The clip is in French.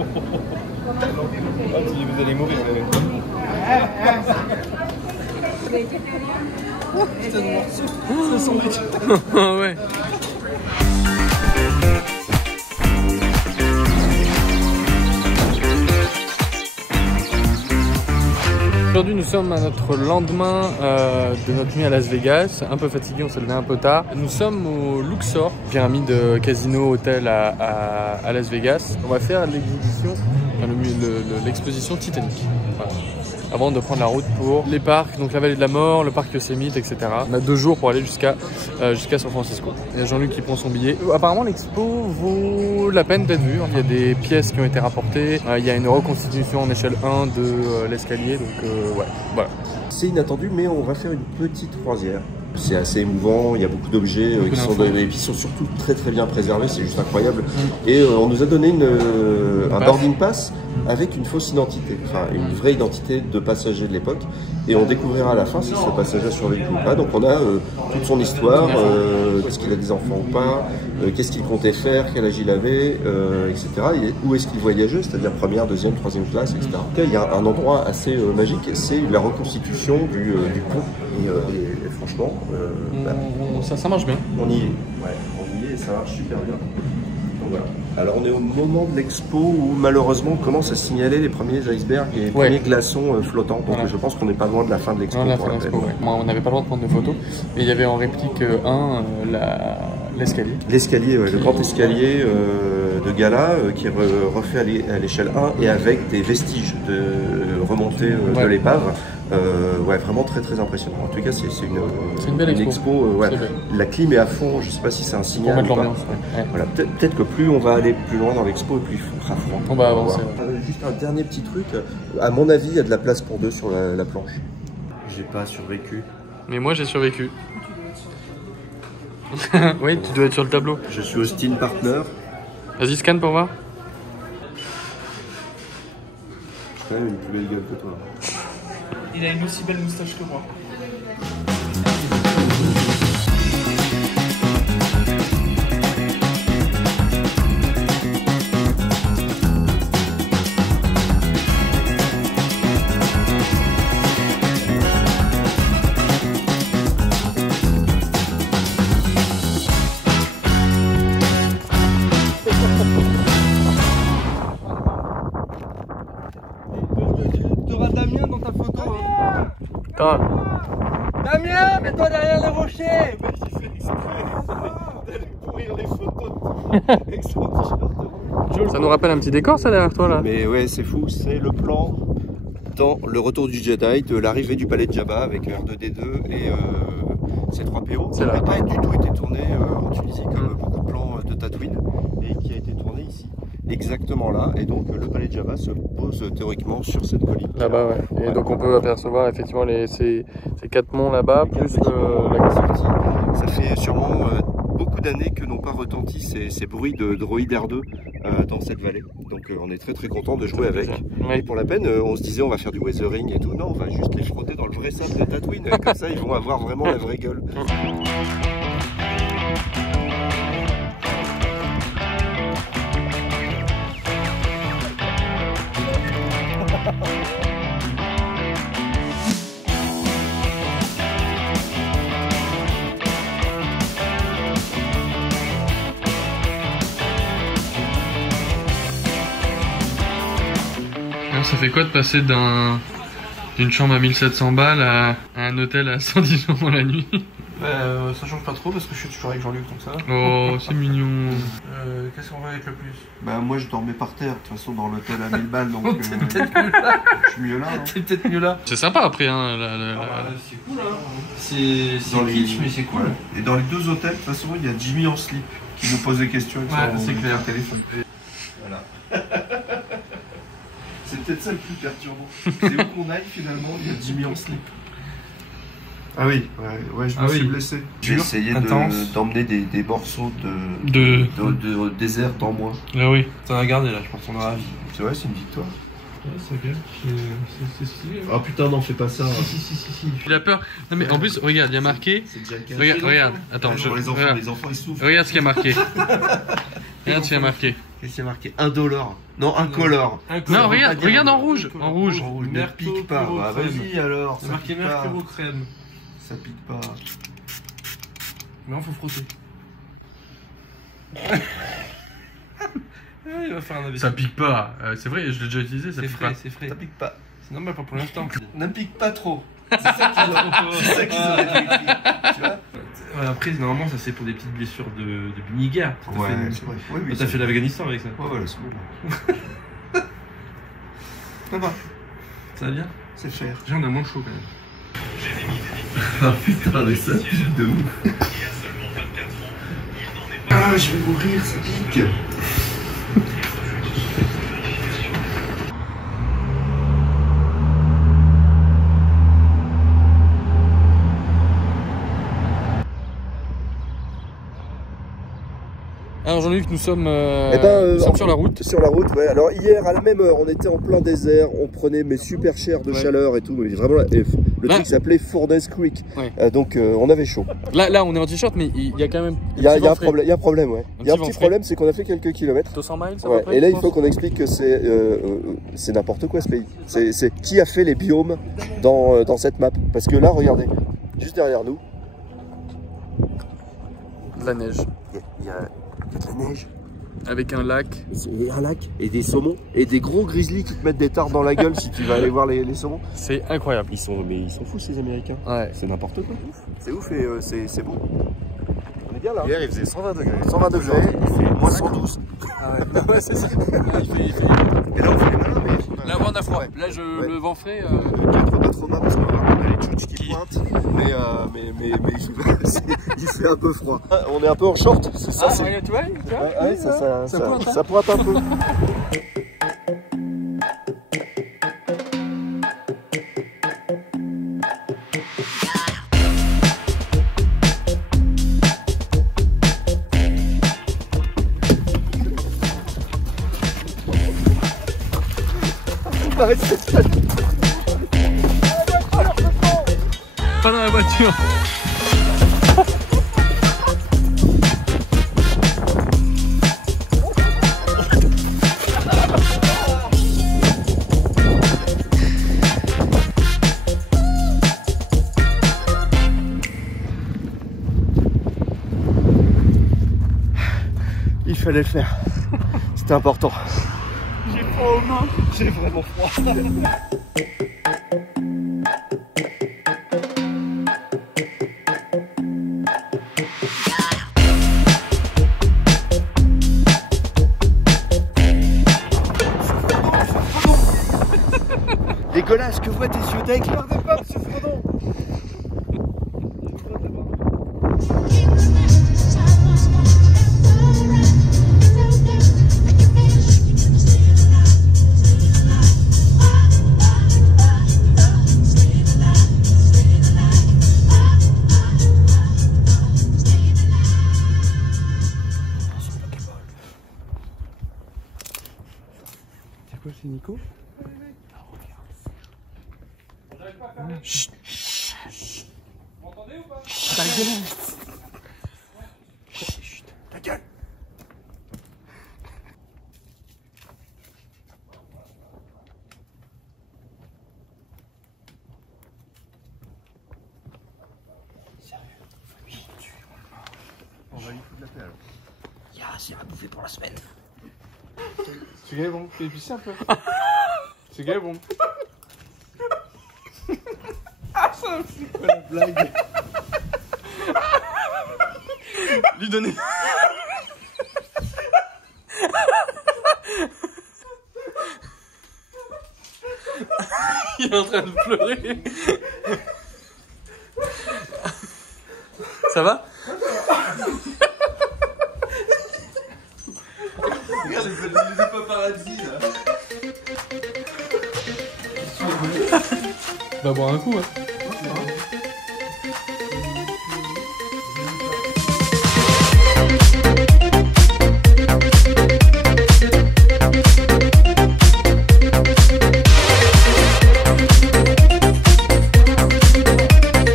Vous allez mourir. Ouais. Aujourd'hui nous sommes à notre lendemain de notre nuit à Las Vegas, un peu fatigué, on s'est levé un peu tard. Nous sommes au Luxor, pyramide casino hôtel à Las Vegas. On va faire l'exhibition, l'exposition Titanic. Voilà. Avant de prendre la route pour les parcs, donc la vallée de la mort, le parc Yosemite, etc. On a 2 jours pour aller jusqu'à San Francisco. Il y a Jean-Luc qui prend son billet. Apparemment l'expo vaut la peine d'être vue. Il y a des pièces qui ont été rapportées. Il y a une reconstitution en échelle 1 de l'escalier. Donc ouais, voilà. C'est inattendu, mais on va faire une petite croisière. C'est assez émouvant, il y a beaucoup d'objets qui sont surtout très bien préservés, c'est juste incroyable. Et on nous a donné un boarding pass avec une fausse identité, enfin une vraie identité de passager de l'époque. Et on découvrira à la fin si ce passager a survécu ou pas. Donc on a toute son histoire, est-ce qu'il a des enfants ou pas, qu'est-ce qu'il comptait faire, quel âge il avait, etc. Et où est-ce qu'il voyageait, c'est-à-dire première, deuxième, troisième classe, etc. Il y a un endroit assez magique, c'est la reconstitution du pont. Et franchement, ça marche bien. On y est, ouais, on y est et ça marche super bien. Donc, voilà. Alors on est au moment de l'expo où malheureusement on commence à signaler les premiers icebergs et les premiers glaçons flottants. Donc voilà. Je pense qu'on n'est pas loin de la fin de l'expo. Moi, on n'avait pas le droit de prendre de photos, mais il y avait en réplique l'escalier. L'escalier, ouais, le grand escalier de gala qui est refait à l'échelle 1 et avec des vestiges de remontée de l'épave. Ouais, vraiment très impressionnant. En tout cas, c'est une belle expo. Ouais. La clim est à fond. Je ne sais pas si c'est un signal. Pour mettre l'ambiance. Ouais. Voilà, peut-être que plus on va aller plus loin dans l'expo, et plus il fera froid. On va avancer. Juste un dernier petit truc. À mon avis, il y a de la place pour 2 sur la planche. J'ai pas survécu. Mais moi, j'ai survécu. Oui, tu dois être sur le tableau. Je suis Austin Partner. Vas-y, scanne pour voir. J'ai quand même une plus belle gueule que toi. Il a une aussi belle moustache que moi. Tu auras Damien dans ta photo. Damien, mets-toi derrière les rochers. Mais j'ai fait exprès d'aller pourrir les photos avec son t-shirt. Ça nous rappelle un petit décor ça derrière toi là. Mais ouais, c'est fou, c'est le plan dans Le Retour du Jedi de l'arrivée du palais de Jabba avec R2D2 et C3PO. Ça n'a pas du tout été tourné en Tunisie comme beaucoup de plans de Tatooine et qui a été tourné ici. Exactement là, et donc le palais de Jabba se pose théoriquement sur cette colline. Là-bas, ouais. Et donc on peut apercevoir effectivement ces 4 monts là-bas, plus la sortie. Ça fait sûrement beaucoup d'années que n'ont pas retenti ces bruits de droïde R2 dans cette vallée. Donc on est très content de jouer avec. Ouais. Et pour la peine, on se disait on va faire du weathering et tout. Non, on va juste les frotter dans le vrai sable de Tatooine. Comme ça, ils vont avoir vraiment la vraie gueule. Ça fait quoi de passer d'une chambre à 1700 balles à un hôtel à 110 € dans la nuit? Ça change pas trop parce que je suis toujours avec Jean-Luc, donc ça va. Oh, c'est mignon. Qu'est-ce qu'on va avec le plus? Bah moi je dormais par terre, de toute façon dans l'hôtel à 1000 balles, donc t'es peut-être mieux là. Je suis mieux là. Hein. T'es peut-être mieux là. C'est sympa après, hein. C'est cool, hein. C'est kitsch, mais c'est cool. Ouais. Et dans les 2 hôtels, de toute façon, il y a Jimmy en slip qui nous pose des questions avec c'est clair. téléphone. Voilà. C'est peut-être ça le plus perturbant. C'est où qu'on aille finalement, il y a Jimmy en slip. Ah oui, ouais, je me suis blessé. J'ai essayé d'emmener des morceaux de désert dans moi. Ah oui. T'en as gardé là, je pense qu'on aura ravi. C'est vrai, c'est une victoire. Ouais, c'est bien. C'est stylé. Ah putain, non, fais pas ça. Si. Il a peur. Non mais en plus, regarde, il y a marqué. Regarde. Attends, les enfants ils souffrent. Regarde ce qu'il y a marqué. Regarde ce qu'il y a marqué. Qu'est-ce qu'il y a marqué? Indolore. Non, incolore. Non, regarde en rouge. En rouge. En rouge, ne pique pas. Bah, vas-y alors. C'est marqué Mercuro crème. Ça pique pas. Non, faut frotter. Il va faire un AVC. Ça pique pas. C'est vrai, je l'ai déjà utilisé, ça C'est pique frais, pas. c'est frais. Ça pique pas. C'est normal, pas pour l'instant. Ne pique pas trop. C'est ça qu'ils auraient écrit. Tu vois? Après, normalement, ça c'est pour des petites blessures de Biniga. Ouais, c'est vrai. Oui, oui. T'as fait l'Afghanistan avec ça. Ouais, voilà, c'est bon. Ça va. Ça va bien? C'est cher. J'ai on a moins chaud quand même. Ah putain, mais ça pique de ouf. Ah, je vais mourir, ça pique. Alors Jean-Luc, nous sommes, sur la route. Sur la route, ouais. Alors hier, à la même heure, on était en plein désert, on prenait mais super cher de chaleur et tout. Mais vraiment, le truc s'appelait Fournaise Creek. Ouais. Donc on avait chaud. Là, on est en t-shirt, mais il y a quand même. Il y a un problème, ouais. Il y a un petit problème, c'est qu'on a fait quelques kilomètres. 200 miles, à ouais. peu près. Et là, il faut qu'on explique que c'est n'importe quoi ce pays. C'est qui a fait les biomes dans cette map. Parce que là, regardez, juste derrière nous. De la neige. Il y a de la neige. Avec un lac. Et un lac. Et des saumons. Et des gros grizzlies qui te mettent des tartes dans la gueule si tu vas aller voir les saumons. C'est incroyable. Ils sont fous ces Américains. Ouais. C'est n'importe quoi. C'est ouf et c'est beau. On est bien là. Hier il faisait 120 degrés. 120 degrés, il fait moins 112. Ah ouais, ouais c'est ça. Il fait... Et là on fait les malins, mais... Là on a froid. Là le vent frais... Pas trop mal parce qu'on va voir les tchouches qui pointent. Mais il fait un peu froid. On est un peu en short, c'est ça. Tu vois, ouais, ça pointe un peu. Pas dans la voiture. Il fallait le faire. C'était important. J'ai froid aux mains. J'ai vraiment froid. Dégueulasse, que voient tes yeux d'aigle? Regardez pas, monsieur Frodon. C'est quoi, c'est Nico? Chut. Vous m'entendez ou pas? Ta gueule. Chut, ta gueule. Sérieux? Oui, on va lui foutre la paix alors. C'est à bouffer pour la semaine. C'est gay bon, t'es épicé un peu. C'est gay bon. Ah ça c'est quoi la blague? Lui donner. Il est en train de pleurer. Ça va? Regarde les paparazzi là. Va boire un coup, hein.